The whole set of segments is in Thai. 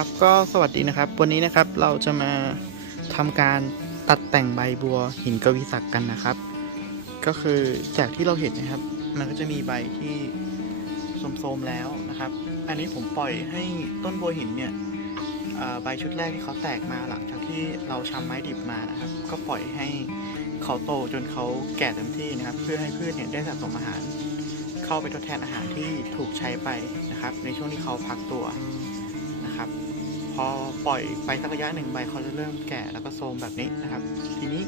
ครับก็สวัสดีนะครับ วันนี้นะครับเราจะมาทำการตัดแต่งใบบัวหินกวีศักดิ์กันนะครับ ก็คือจากที่เราเห็นนะครับ มันก็จะมีใบที่โทรมๆแล้วนะครับ อันนี้ผมปล่อยให้ต้นบัวหินเนี่ยใบชุดแรกที่เขาแตกมาหลังจากที่เราชำไม้ดิบมานะครับ ก็ปล่อยให้เขาโตจนเขาแก่เต็มที่นะครับ เพื่อให้พืชเนี่ยได้สะสมอาหาร เข้าไปทดแทนอาหารที่ถูกใช้ไปนะครับ ในช่วงที่เขาพักตัว นะครับ พอปล่อยไปสักระยะหนึ่งใบเขาจะเริ่มแก่แล้วก็โทรมแบบนี้นะครับ ทีนี้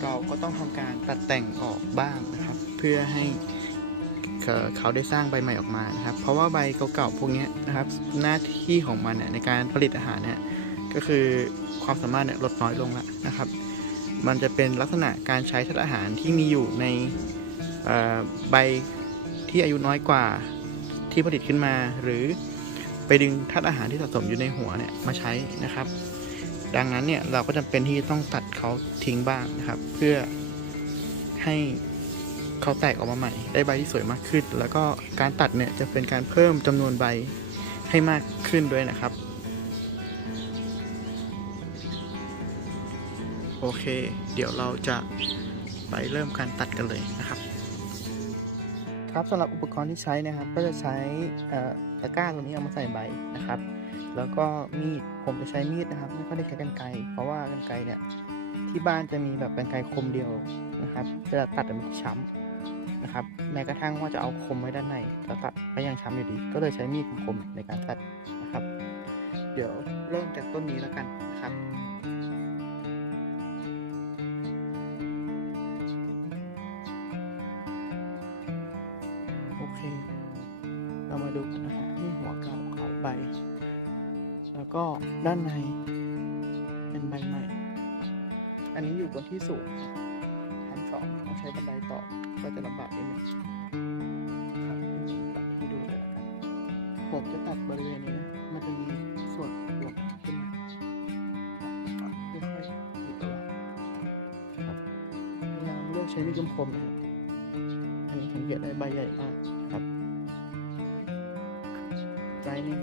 เราก็ต้องทำการตัดแต่งออกบ้างนะครับ เพื่อให้เขาได้สร้างใบใหม่ออกมานะครับ เพราะว่าใบเก่าๆพวกนี้นะครับ หน้าที่ของมันเนี่ยในการผลิตอาหารเนี่ยก็คือความสามารถเนี่ยลดน้อยลงแล้วนะครับ มันจะเป็นลักษณะการใช้ธาตุอาหารที่มีอยู่ในใบที่อายุน้อยกว่าที่ผลิตขึ้นมาหรือ ดึงธาตุอาหารที่สะสมอยู่ในหัวเนี่ยมาใช้นะครับ ดังนั้นเนี่ยเราก็จำเป็นที่ต้องตัดเขาทิ้งบ้างนะครับ เพื่อให้เขาแตกออกมาใหม่ ได้ใบที่สวยมากขึ้น แล้วก็การตัดเนี่ยจะเป็นการเพิ่มจำนวนใบให้มากขึ้นด้วยนะครับ โอเค เดี๋ยวเราจะไปเริ่มการตัดกันเลยนะ ครับสำหรับอุปกรณ์ที่ใช้นะครับ ก็จะใช้ตะกร้าตัวนี้เอามาใส่ใบนะครับ แล้วก็มีดผมจะใช้มีดนะครับไม่ค่อยได้ใช้กรรไกรเพราะว่ากรรไกรเนี่ยที่บ้านจะมีแบบกรรไกรคมเดียวนะครับเวลาตัดมันช้ำนะครับ แม้กระทั่งว่าจะเอาคมไว้ด้านในแล้วตัดก็ยังช้ำอยู่ดี ก็เลยใช้มีดคมในการตัดนะครับ เดี๋ยวเริ่มจากต้นนี้แล้วกันนะครับ แล้วก็ด้านในเป็นใบใหม่ อันนี้อยู่บนที่สูงชั้นสองต้องใช้บันไดต่อก็จะลำบากนิดนึงครับตัดให้ดูเลยละกันผมจะตัดบริเวณนี้นะมันจะมีส่วนหลบขึ้นมาค่อยๆหยิบเอาไว้ครับพยายามเลือกใช้มีดคมๆนะครับอันนี้สังเกตได้ใบใหญ่มากครับใจหนึ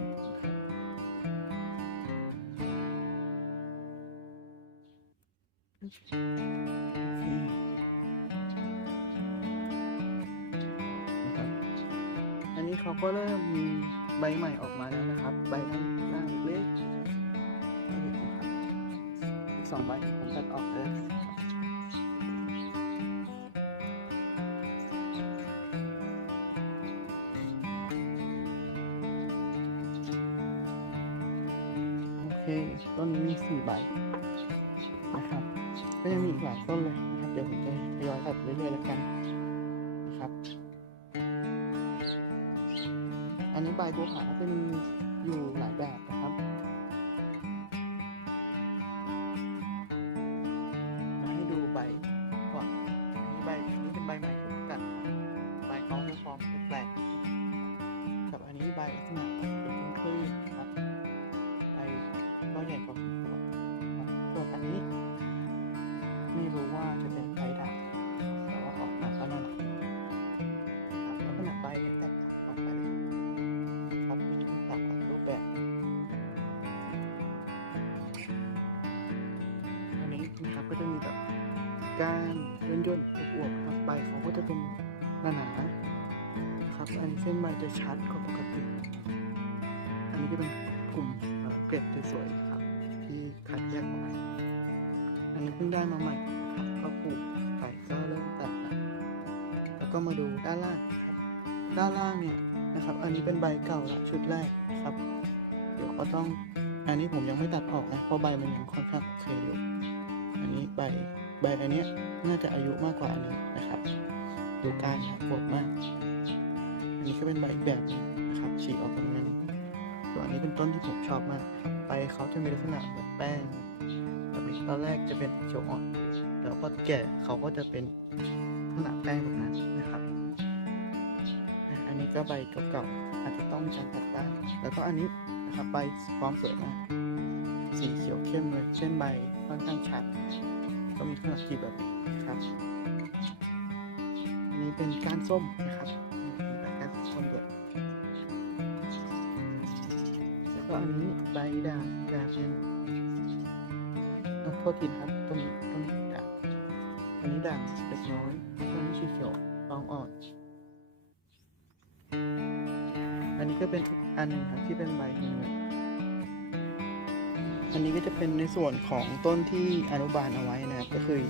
สองใบผมตัดออกเลยโอเค ต้นนี้มีสี่ใบนะครับ ก็ยังมีอีกหลายต้นเลยนะครับ เดี๋ยวผมจะทยอยตัดเรื่อยๆแล้วกันนะครับอันนี้ใบบัวผาก็มีอยู่หลายแบบนะครับ ก็จะมีแบบก้านย่นย่นๆอวบๆครับใบเขาก็จะเป็นหนาๆนะครับอันเส้นใบจะชัดกว่าปกติ อันนี้ก็เป็นกลุ่มเกล็ดสวยๆครับที่คัดแยกออกมาอันนี้เพิ่งได้มาใหม่ครับก็ปลูกไปก็เริ่มแตกแล้วแล้วก็มาดูด้านล่างครับ ด้านล่างเนี่ยนะครับ อันนี้เป็นใบเก่าละชุดแรกครับ เดี๋ยวก็ต้องอันนี้ผมยังไม่ตัดออกนะเพราะใบมันยังค่อนข้างโอเคอยู่ นี้ใบใบอันเนี้ยน่าจะอายุมากกว่าอันนี้นะครับดูการครับปวดมาก อันนี้ก็เป็นใบอีกแบบนึงนะครับฉีกออกเป็นเงินส่วนอันนี้เป็นต้นที่ผมชอบมากใบเขาจะมีลักษณะเหมือนแป้งแบบนี้ตอนแรกจะเป็นเขียวอ่อนแล้วพอแก่เขาก็จะเป็นลักษณะแป้งแบบนั้นนะครับอันนี้ก็ใบเก่าๆอาจจะต้องมีการตัดบ้างแล้วก็อันนี้นะครับใบความสวยมาก สีเขียวเข้มเลยเช่นใบค่อนข้างชัด ก็มีลักษณะสีแบบนี้ครับอันนี้เป็นก้านส้มนะครับใบก้านส้มด้วยเสร็จก็อันนี้ใบด่างด่างเป็นเอ่อโทษทีนะครับต้นนี้ต้นนี้ด่างอันนี้ด่างเล็กน้อยต้นนี้สีเขียวฟองอ่อนอันนี้ก็เป็นอีกอันหนึงครับที่เป็นใบเนื้ อันนี้ก็จะเป็นในส่วนของต้นที่อนุบาลเอาไว้นะครับ ก็คือ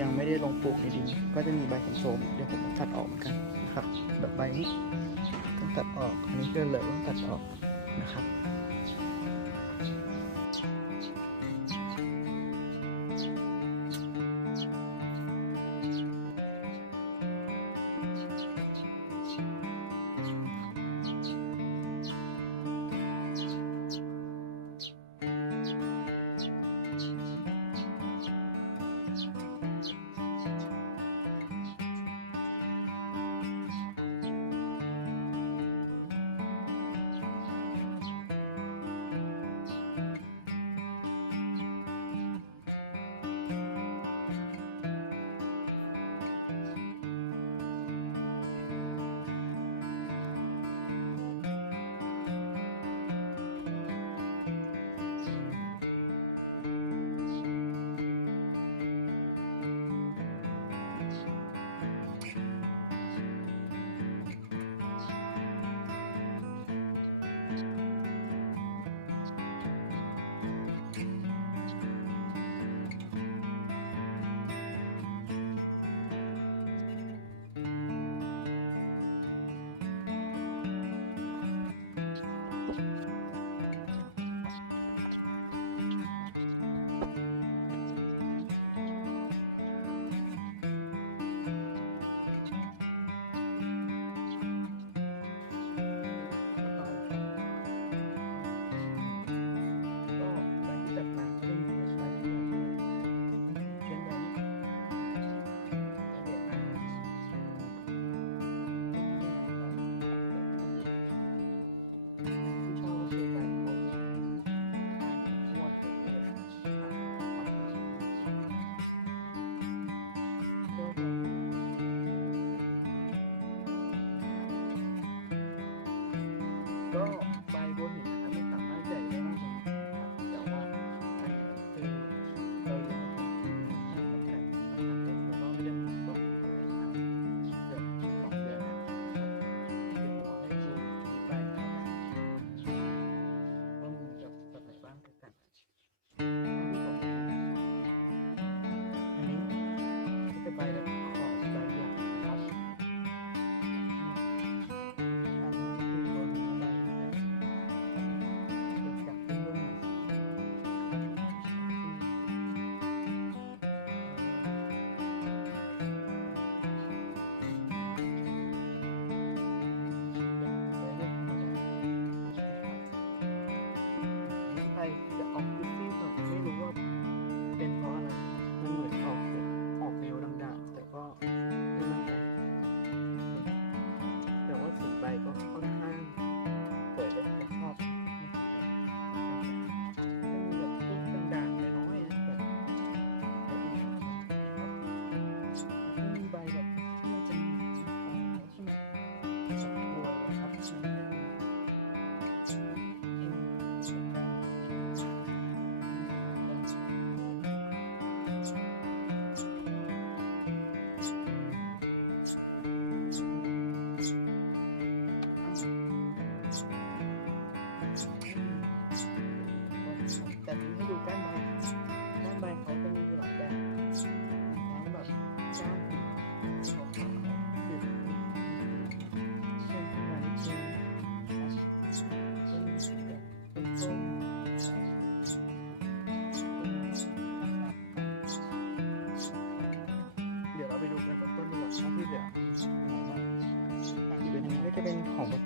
ยังไม่ได้ลงปลูกในดิน ก็จะมีใบโสมๆเดี๋ยวผมตัดออกเหมือนกันนะครับแบบใบนี้ต้องตัดออกอันนี้ก็เหลือต้องตัดออกนะครับ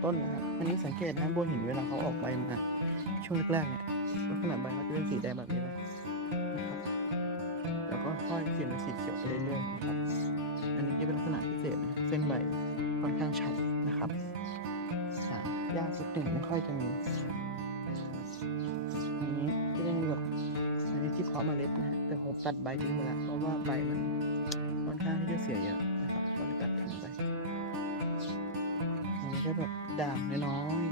ต้นนะครับ อันนี้สังเกตนะบัวหินเวลาเขาออกใบมาช่วงแรกๆเนี่ยลักษณะใบเขาจะเป็นสีแดงแบบนี้เลยนะครับ แล้วก็ค่อยเปลี่ยนเป็นสีเขียวไปเรื่อยๆนะครับ อันนี้จะเป็นลักษณะพิเศษนะเส้นใบค่อนข้างชัดนะครับยากสุดหนึ่งไม่ค่อยจะมีอันนี้ก็จะมีแบบอันนี้ที่เพาะเมล็ดนะฮะแต่ผมตัดใบทิ้งไปแล้วเพราะว่าใบมันค่อนข้างที่จะเสียเยอะ นี้ก็แบบด่างน้อย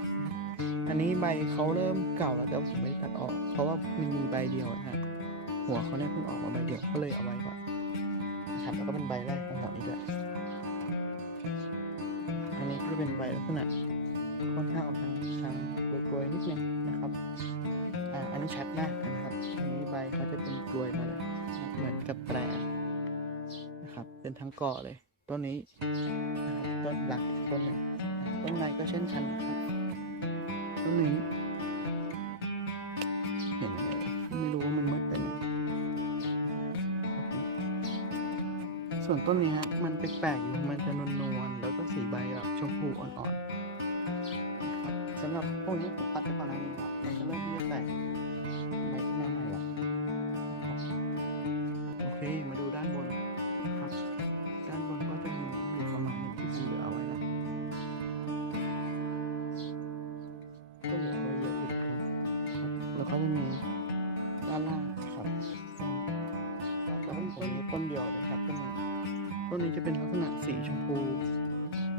ๆอันนี้ใบเขาเริ่มเก่าแล้วแต่ว่าผมไม่ได้ตัดออก เพราะว่ามันมีใบเดียวนะฮะหัวเขาเนี่ยเพิ่งออกมาใบเดียวก็เลยเอาไว้ก่อนนะครับแล้วก็เป็นใบแรกของหัวนี้ด้วยอันนี้ก็เป็นใบลักษณะค่อนข้างออกทางทางกลวยๆนิดนึงนะครับอ่าอันนี้ชัดมากนะครับอันนี้ใบเขาจะเป็นกลวยมาเลยเหมือนกับแปรนะครับเป็นทั้งเกาะเลยต้นนี้นะครับต้นหลักต้นหนึ่ง ต้นในก็เช่นกันครับต้นนี้เห็นไหมไม่รู้ว่ามันมืดไป็นส่วนต้นนี้ฮะมันแปลกๆอยู่มันจะนวลๆแล้วก็สีใบแบบชมพูอ่อนๆสำหรับพวกนี้ผมตัดไปก่อนหน้านี้ครับมันจะเริ่มที่จะแตก แล้วก็จะมีด้านล่างครับแล้วก็มีต้นนี้ต้นเดียวเลยครับต้นนี้ต้นนี้จะเป็นลักษณะสีชมพู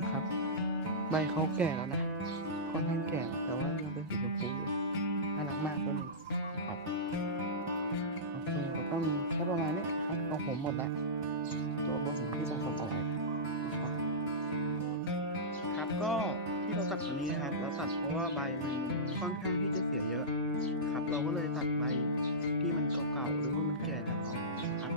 นะครับ ใบเขาแก่แล้วนะค่อนข้างแก่แต่ว่ายังเป็นสีชมพูอยู่น่ารักมากต้นนี้ครับโอเคแล้วก็มีแค่ประมาณนี้ครับของผมหมดแล้วตัวบนของที่สะสมเอาไว้นะครับครับก็ที่ เราตัดวันนี้นะครับ เราตัดเพราะว่าใบมันค่อนข้างที่จะเสียเยอะ ครับ เราก็เลยตัดใบที่มันเก่าๆหรือว่ามันแก่ตัดออกครับ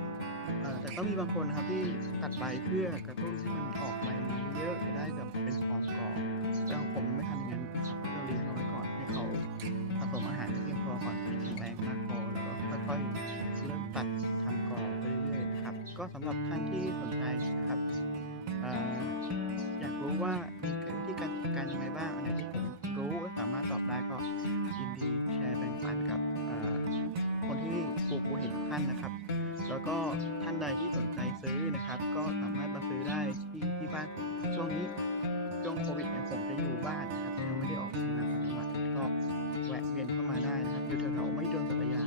เอ่อแต่ก็มีบางคนนะครับที่ตัดใบเพื่อกระตุ้นให้มันออกใบเยอะจะได้แบบเป็นฟองกอแต่ของผมไม่ทำอย่างนั้นครับเราเลี้ยงเอาไว้ก่อนให้เขาผสมอาหารให้เพียงพอก่อนให้แข็งแรงมากพอแล้วก็ค่อยๆเริ่มตัดทำกอไปเรื่อยๆนะครับ ก็สำหรับท่านที่สนใจนะครับออยากรู้ว่า ครับ ก็สามารถมาซื้อได้ที่ที่บ้านช่วงนี้ช่วงโควิดเนี่ยผมจะอยู่บ้านครับยังไม่ได้ออกทำงานจังหวัดก็แวะเวียนเข้ามาได้นะครับอยู่แถวๆไม่โดนสัตยา